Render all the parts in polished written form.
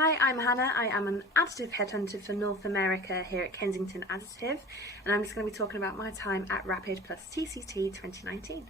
Hi, I'm Hannah. I am an additive headhunter for North America here at Kensington Additive, and I'm just going to be talking about my time at Rapid TCT 2019.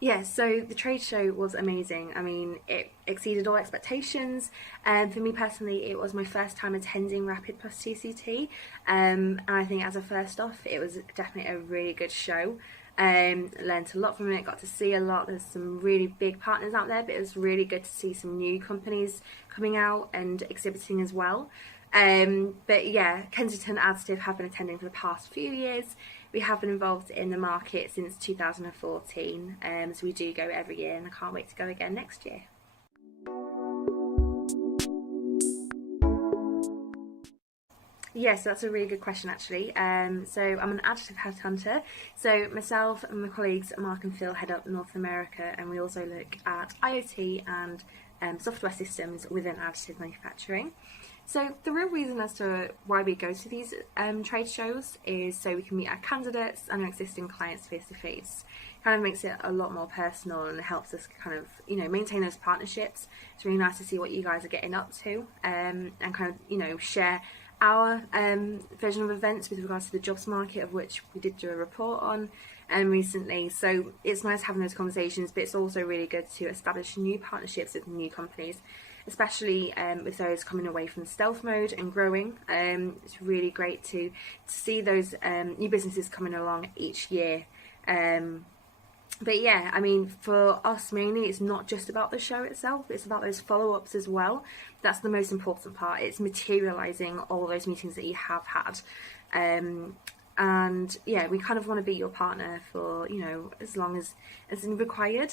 Yeah, so the trade show was amazing. I mean, it exceeded all expectations. And for me personally, it was my first time attending Rapid TCT. And I think as a first off, it was definitely a really good show. Learned a lot from it, got to see a lot. There's some really big partners out there, but it was really good to see some new companies coming out and exhibiting as well. But yeah, Kensington Additive have been attending for the past few years. We have been involved in the market since 2014, so we do go every year, and I can't wait to go again next year. Yes, that's a really good question actually. So I'm an additive headhunter. So myself and my colleagues Mark and Phil head up North America, and we also look at IoT and software systems within additive manufacturing. So the real reason as to why we go to these trade shows is so we can meet our candidates and our existing clients face to face. Kind of makes it a lot more personal and helps us kind of maintain those partnerships. It's really nice to see what you guys are getting up to and kind of share our version of events with regards to the jobs market, of which we did do a report on recently. So it's nice having those conversations, but it's also really good to establish new partnerships with new companies, especially with those coming away from stealth mode and growing. It's really great to see those new businesses coming along each year. But yeah, I mean, for us mainly, it's not just about the show itself, it's about those follow-ups as well. That's the most important part. It's materialising all those meetings that you have had. And yeah, we kind of want to be your partner for, as long as required.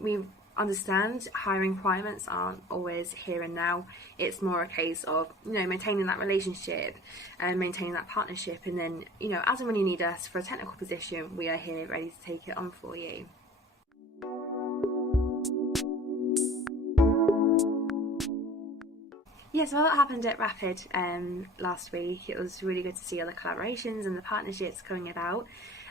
We understand hiring requirements aren't always here and now. It's more a case of maintaining that relationship and maintaining that partnership, and then as and when you need us for a technical position, we are here ready to take it on for you. Yeah, so that happened at Rapid last week. It was really good to see all the collaborations and the partnerships coming about.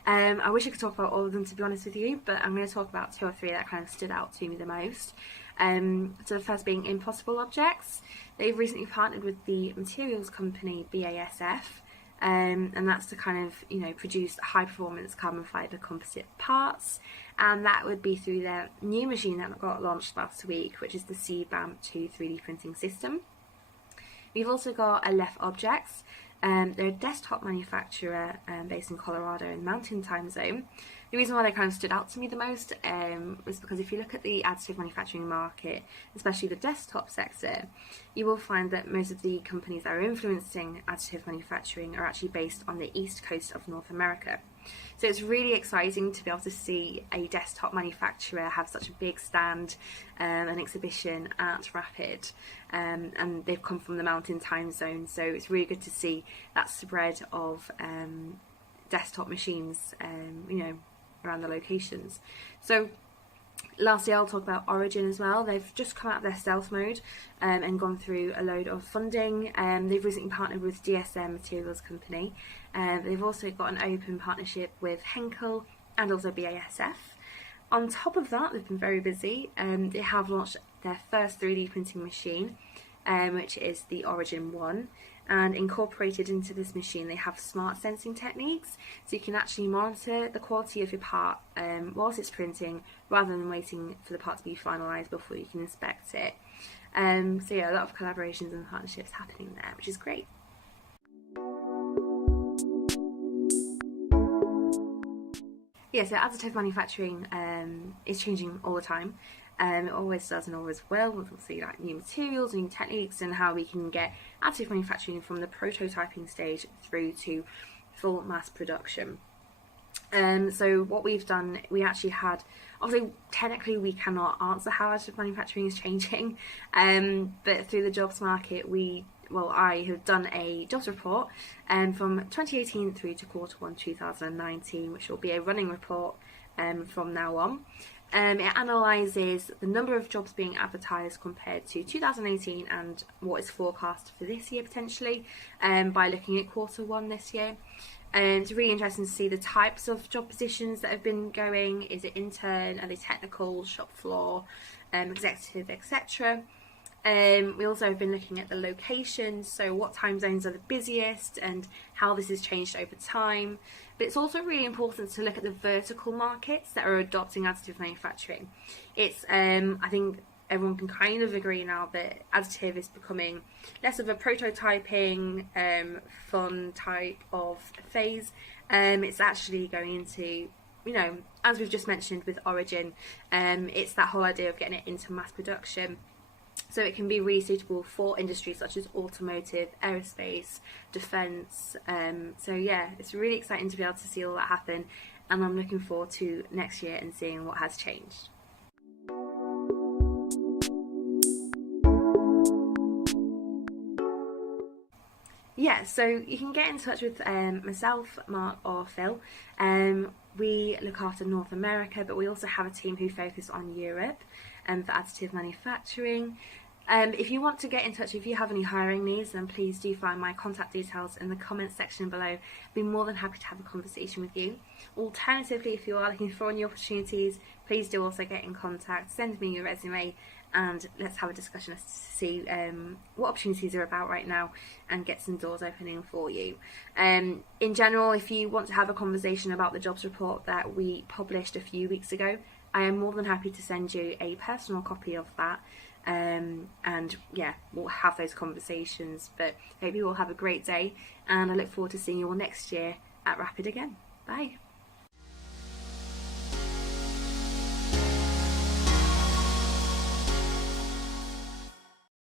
I wish I could talk about all of them, to be honest with you, but I'm going to talk about two or three that kind of stood out to me the most. So the first being Impossible Objects. They've recently partnered with the materials company BASF, and that's to kind of produce high performance carbon fibre composite parts, and that would be through their new machine that got launched last week, which is the CBAM2 3D printing system. We've also got Aleph Objects. They're a desktop manufacturer based in Colorado in Mountain Time Zone. The reason why they kind of stood out to me the most was because if you look at the additive manufacturing market, especially the desktop sector, you will find that most of the companies that are influencing additive manufacturing are actually based on the east coast of North America. So it's really exciting to be able to see a desktop manufacturer have such a big stand and exhibition at Rapid, and they've come from the Mountain Time Zone, so it's really good to see that spread of desktop machines around the locations. So lastly, I'll talk about Origin as well. They've just come out of their stealth mode and gone through a load of funding. They've recently partnered with DSM Materials Company. They've also got an open partnership with Henkel and also BASF. On top of that, they've been very busy. They have launched their first 3D printing machine, which is the Origin 1. And incorporated into this machine, they have smart sensing techniques, so you can actually monitor the quality of your part whilst it's printing, rather than waiting for the part to be finalised before you can inspect it. So yeah, a lot of collaborations and partnerships happening there, which is great. Yeah, so additive manufacturing is changing all the time. It always does and always will. We'll see like new materials, new techniques, and how we can get additive manufacturing from the prototyping stage through to full mass production. So what we've done, we actually had, obviously technically we cannot answer how additive manufacturing is changing, but through the jobs market I have done a jobs report from 2018 through to Q1 2019, which will be a running report from now on. It analyses the number of jobs being advertised compared to 2018 and what is forecast for this year potentially, by looking at Q1 this year. It's really interesting to see the types of job positions that have been going. Is it intern? Are they technical, shop floor, executive, etc.? We also have been looking at the locations, so what time zones are the busiest and how this has changed over time. But it's also really important to look at the vertical markets that are adopting additive manufacturing. It's, I think everyone can kind of agree now that additive is becoming less of a prototyping, fun type of phase. It's actually going into, you know, as we've just mentioned with Origin, it's that whole idea of getting it into mass production. So it can be really suitable for industries such as automotive, aerospace, defence. So yeah, it's really exciting to be able to see all that happen, and I'm looking forward to next year and seeing what has changed. Yeah, so you can get in touch with myself, Mark, or Phil. We look after North America, but we also have a team who focus on Europe for additive manufacturing. If you want to get in touch, if you have any hiring needs, then please do find my contact details in the comments section below. I'd be more than happy to have a conversation with you. Alternatively, if you are looking for new opportunities, please do also get in contact, send me your resume, and let's have a discussion as to see what opportunities are about right now and get some doors opening for you. In general, if you want to have a conversation about the jobs report that we published a few weeks ago, I am more than happy to send you a personal copy of that. And yeah, we'll have those conversations. But I hope you all have a great day, and I look forward to seeing you all next year at Rapid again. Bye.